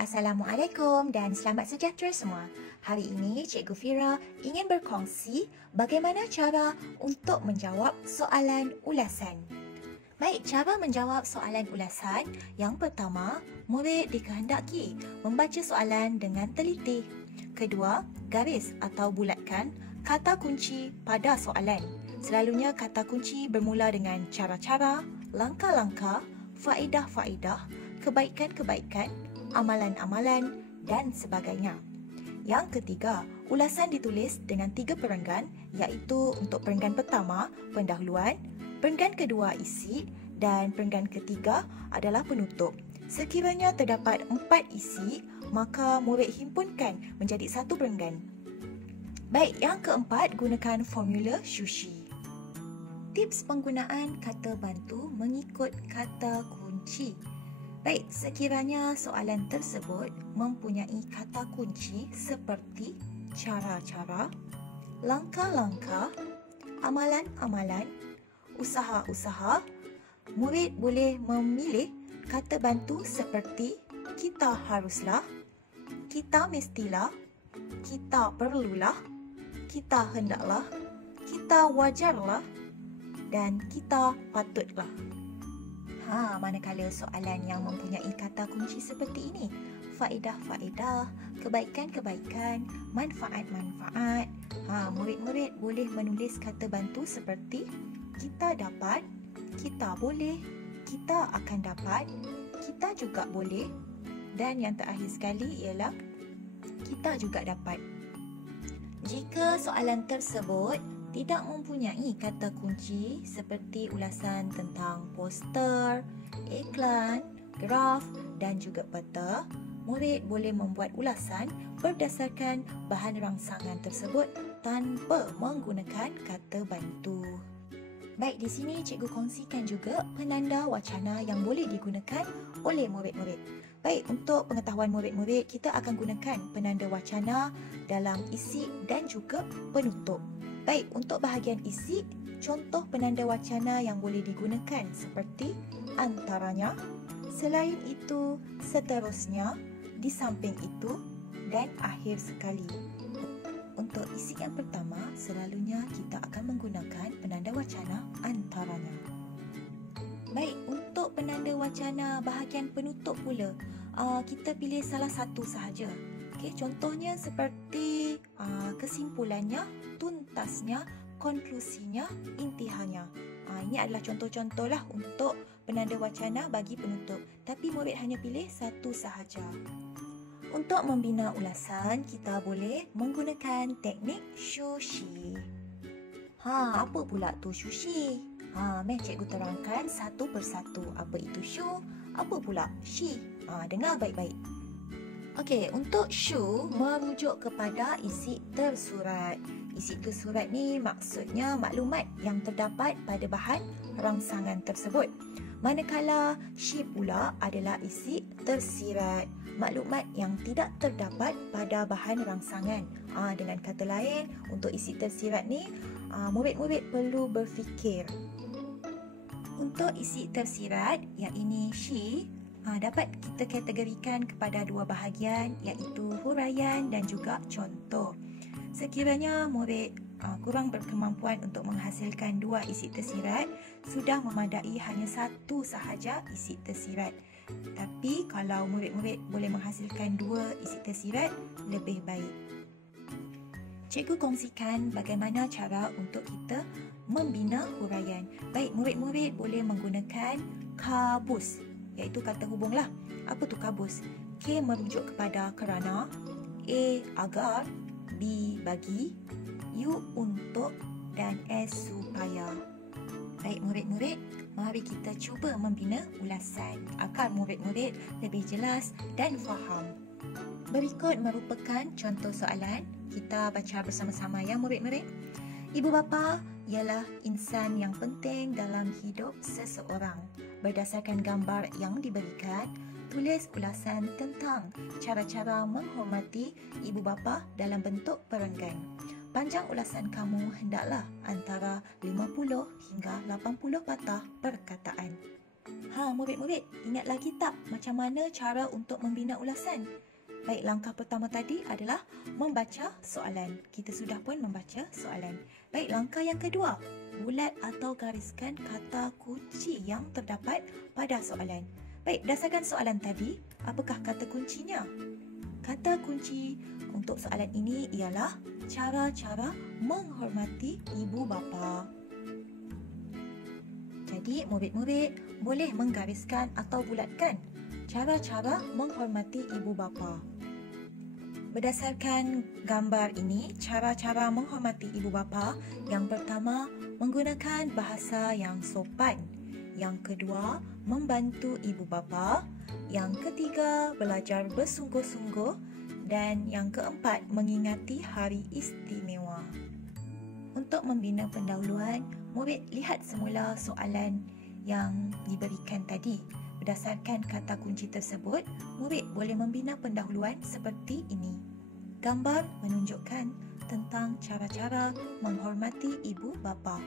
Assalamualaikum dan selamat sejahtera semua. Hari ini Cikgu Fira ingin berkongsi bagaimana cara untuk menjawab soalan ulasan. Baik, cara menjawab soalan ulasan, yang pertama, murid dikehendaki membaca soalan dengan teliti. Kedua, garis atau bulatkan kata kunci pada soalan. Selalunya kata kunci bermula dengan cara-cara, langkah-langkah, faedah-faedah, kebaikan-kebaikan, amalan-amalan dan sebagainya. Yang ketiga, ulasan ditulis dengan 3 perenggan, iaitu untuk perenggan pertama, pendahuluan, perenggan kedua, isi dan perenggan ketiga adalah penutup. Sekiranya terdapat 4 isi, maka murid himpunkan menjadi 1 perenggan. Baik, yang keempat, gunakan formula Shushi. Tips penggunaan kata bantu mengikut kata kunci. Baik, sekiranya soalan tersebut mempunyai kata kunci seperti cara-cara, langkah-langkah, amalan-amalan, usaha-usaha, murid boleh memilih kata bantu seperti kita haruslah, kita mestilah, kita perlulah, kita hendaklah, kita wajarlah dan kita patutlah. Manakala soalan yang mempunyai kata kunci seperti ini, faedah-faedah, kebaikan-kebaikan, manfaat-manfaat, murid-murid boleh menulis kata bantu seperti kita dapat, kita boleh, kita akan dapat, kita juga boleh dan yang terakhir sekali ialah kita juga dapat. Jika soalan tersebut tidak mempunyai kata kunci seperti ulasan tentang poster, iklan, graf dan juga peta, murid boleh membuat ulasan berdasarkan bahan rangsangan tersebut tanpa menggunakan kata bantu. Baik, di sini cikgu kongsikan juga penanda wacana yang boleh digunakan oleh murid-murid. Baik, untuk pengetahuan murid-murid, kita akan gunakan penanda wacana dalam isi dan juga penutup. Baik, untuk bahagian isi, contoh penanda wacana yang boleh digunakan seperti antaranya, selain itu, seterusnya, di samping itu dan akhir sekali. Untuk isi yang pertama, selalunya kita akan menggunakan penanda wacana antaranya. Baik, untuk penanda wacana bahagian penutup pula, kita pilih salah satu sahaja. Okey, contohnya seperti kesimpulannya, tuntasnya, konklusinya, intihannya. Ini adalah contoh-contoh lah untuk penanda wacana bagi penutup. Tapi murid hanya pilih satu sahaja. Untuk membina ulasan, kita boleh menggunakan teknik Shushi. Apa pula tu Shushi? Mari cikgu terangkan satu persatu. Apa itu Shu? Apa pula Shi? Dengar baik-baik. Okey, untuk Shu merujuk kepada isi tersurat. Isi tersurat ni maksudnya maklumat yang terdapat pada bahan rangsangan tersebut. Manakala Shi pula adalah isi tersirat, maklumat yang tidak terdapat pada bahan rangsangan. Dengan kata lain, untuk isi tersirat ni, murid-murid perlu berfikir. Untuk isi tersirat, yang ini Shi, dapat kita kategorikan kepada 2 bahagian, iaitu huraian dan juga contoh. Sekiranya murid kurang berkemampuan untuk menghasilkan 2 isi tersirat, sudah memadai hanya 1 sahaja isi tersirat. Tapi kalau murid-murid boleh menghasilkan 2 isi tersirat, lebih baik. Cikgu kongsikan bagaimana cara untuk kita membina huraian. Baik, murid-murid boleh menggunakan kabus, iaitu kata hubunglah. Apa tu kabus? K merujuk kepada kerana, A agar, B bagi, U untuk dan S supaya. Baik murid-murid, mari kita cuba membina ulasan agar murid-murid lebih jelas dan faham. Berikut merupakan contoh soalan. Kita baca bersama-sama ya murid-murid. Ibu bapa ialah insan yang penting dalam hidup seseorang. Berdasarkan gambar yang diberikan, tulis ulasan tentang cara-cara menghormati ibu bapa dalam bentuk perenggan. Panjang ulasan kamu hendaklah antara 50 hingga 80 patah perkataan. Murid-murid, ingat lagi tak macam mana cara untuk membina ulasan? Baik, langkah pertama tadi adalah membaca soalan. Kita sudah pun membaca soalan. Baik, langkah yang kedua, bulat atau gariskan kata kunci yang terdapat pada soalan. Baik, berdasarkan soalan tadi, apakah kata kuncinya? Kata kunci untuk soalan ini ialah cara-cara menghormati ibu bapa. Jadi, murid-murid boleh menggariskan atau bulatkan cara-cara menghormati ibu bapa. Berdasarkan gambar ini, cara-cara menghormati ibu bapa, yang pertama, menggunakan bahasa yang sopan. Yang kedua, membantu ibu bapa. Yang ketiga, belajar bersungguh-sungguh. Dan yang keempat, mengingati hari istimewa. Untuk membina pendahuluan, murid lihat semula soalan yang diberikan tadi. Berdasarkan kata kunci tersebut, murid boleh membina pendahuluan seperti ini. Gambar menunjukkan tentang cara-cara menghormati ibu bapa.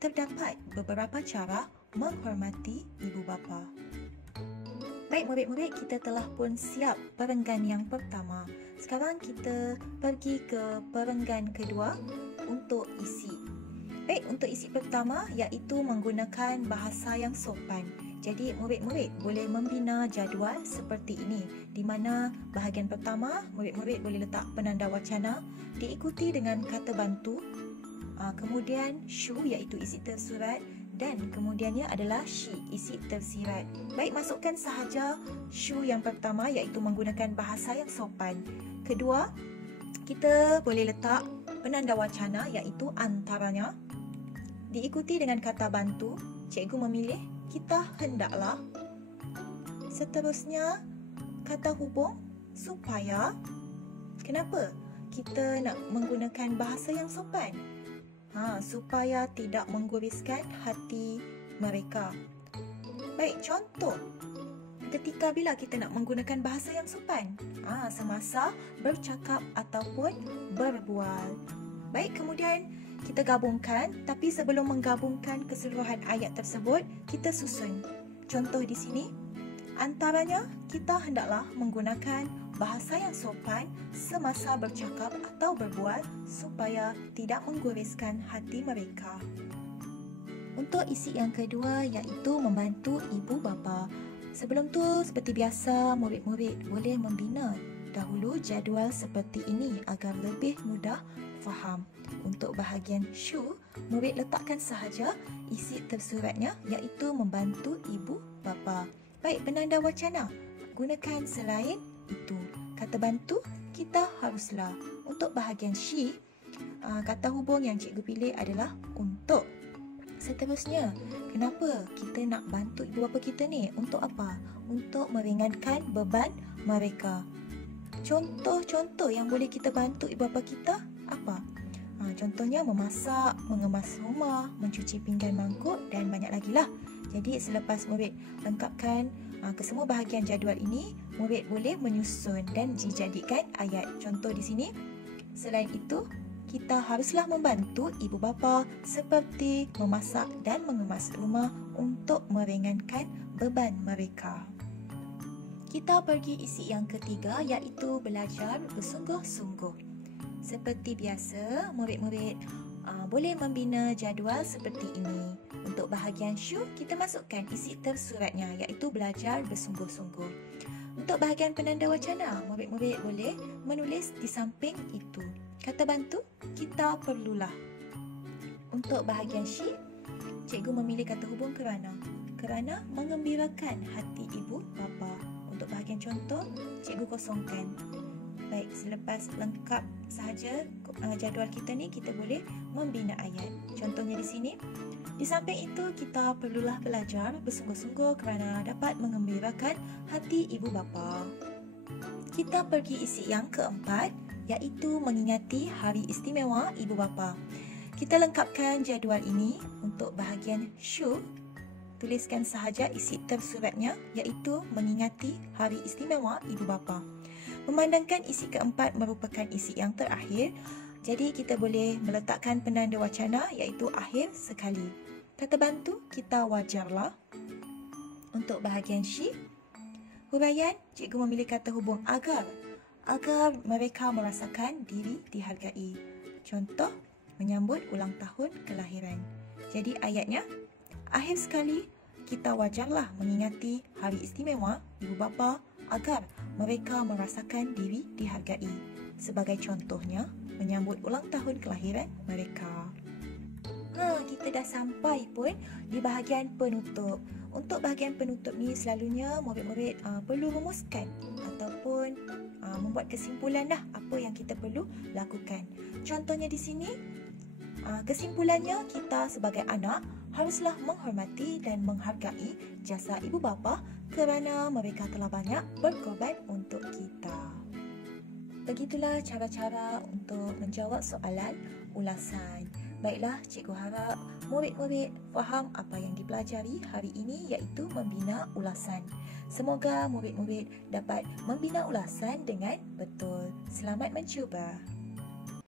Terdapat beberapa cara menghormati ibu bapa. Baik murid-murid, kita telah pun siap perenggan yang pertama. Sekarang kita pergi ke perenggan kedua untuk isi. Baik, untuk isi pertama iaitu menggunakan bahasa yang sopan. Jadi murid-murid boleh membina jadual seperti ini, di mana bahagian pertama murid-murid boleh letak penanda wacana diikuti dengan kata bantu, kemudian shu iaitu isi tersurat, dan kemudiannya adalah shi isi tersirat. Baik, masukkan sahaja shu yang pertama iaitu menggunakan bahasa yang sopan. Kedua, kita boleh letak penanda wacana iaitu antaranya diikuti dengan kata bantu. Cikgu memilih kita hendaklah. Seterusnya, kata hubung supaya. Kenapa kita nak menggunakan bahasa yang sopan? Supaya tidak mengguriskan hati mereka. Baik, contoh. Ketika bila kita nak menggunakan bahasa yang sopan? Semasa bercakap ataupun berbual. Baik, kemudian kita gabungkan, tapi sebelum menggabungkan keseluruhan ayat tersebut, kita susun. Contoh di sini, antaranya kita hendaklah menggunakan bahasa yang sopan semasa bercakap atau berbual supaya tidak mengguriskan hati mereka. Untuk isi yang kedua iaitu membantu ibu bapa. Sebelum tu, seperti biasa, murid-murid boleh membina dahulu jadual seperti ini agar lebih mudah faham. Untuk bahagian shu, murid letakkan sahaja isi tersuratnya iaitu membantu ibu bapa. Baik, penanda wacana gunakan selain itu. Kata bantu kita haruslah. Untuk bahagian shi, kata hubung yang cikgu pilih adalah untuk. Seterusnya, kenapa kita nak bantu ibu bapa kita ni? Untuk apa? Untuk meringankan beban mereka. Contoh-contoh yang boleh kita bantu ibu bapa kita apa? Contohnya memasak, mengemas rumah, mencuci pinggan mangkuk dan banyak lagi lah. Jadi selepas murid lengkapkan kesemua bahagian jadual ini, murid boleh menyusun dan dijadikan ayat. Contoh di sini. Selain itu, kita haruslah membantu ibu bapa seperti memasak dan mengemas rumah untuk meringankan beban mereka. Kita pergi isi yang ketiga iaitu belajar bersungguh-sungguh. Seperti biasa, murid-murid boleh membina jadual seperti ini. Untuk bahagian shu, kita masukkan isi tersuratnya iaitu belajar bersungguh-sungguh. Untuk bahagian penanda wacana, murid-murid boleh menulis di samping itu. Kata bantu, kita perlulah. Untuk bahagian shi, cikgu memilih kata hubung kerana mengembirakan hati ibu bapa. Untuk bahagian contoh, cikgu kosongkan. Baik, selepas lengkap sahaja jadual kita ni, kita boleh membina ayat. Contohnya di sini, di samping itu kita perlulah belajar bersungguh-sungguh kerana dapat mengembirakan hati ibu bapa. Kita pergi isi yang keempat iaitu mengingati hari istimewa ibu bapa. Kita lengkapkan jadual ini. Untuk bahagian shu, tuliskan sahaja isi tersuratnya iaitu mengingati hari istimewa ibu bapa. Memandangkan isi keempat merupakan isi yang terakhir, jadi kita boleh meletakkan penanda wacana iaitu akhir sekali. Kata bantu kita wajarlah. Untuk bahagian she, huraian, cikgu memilih kata hubung agar mereka merasakan diri dihargai. Contoh, menyambut ulang tahun kelahiran. Jadi ayatnya, akhir sekali, kita wajarlah mengingati hari istimewa ibu bapa agar mereka merasakan diri dihargai. Sebagai contohnya, menyambut ulang tahun kelahiran mereka. Kita dah sampai pun di bahagian penutup. Untuk bahagian penutup ni selalunya murid-murid perlu rumuskan ataupun membuat kesimpulan dah apa yang kita perlu lakukan. Contohnya di sini, kesimpulannya kita sebagai anak haruslah menghormati dan menghargai jasa ibu bapa kerana mereka telah banyak berkorban untuk kita. Begitulah cara-cara untuk menjawab soalan ulasan. Baiklah, cikgu harap murid-murid faham apa yang dipelajari hari ini iaitu membina ulasan. Semoga murid-murid dapat membina ulasan dengan betul. Selamat mencuba.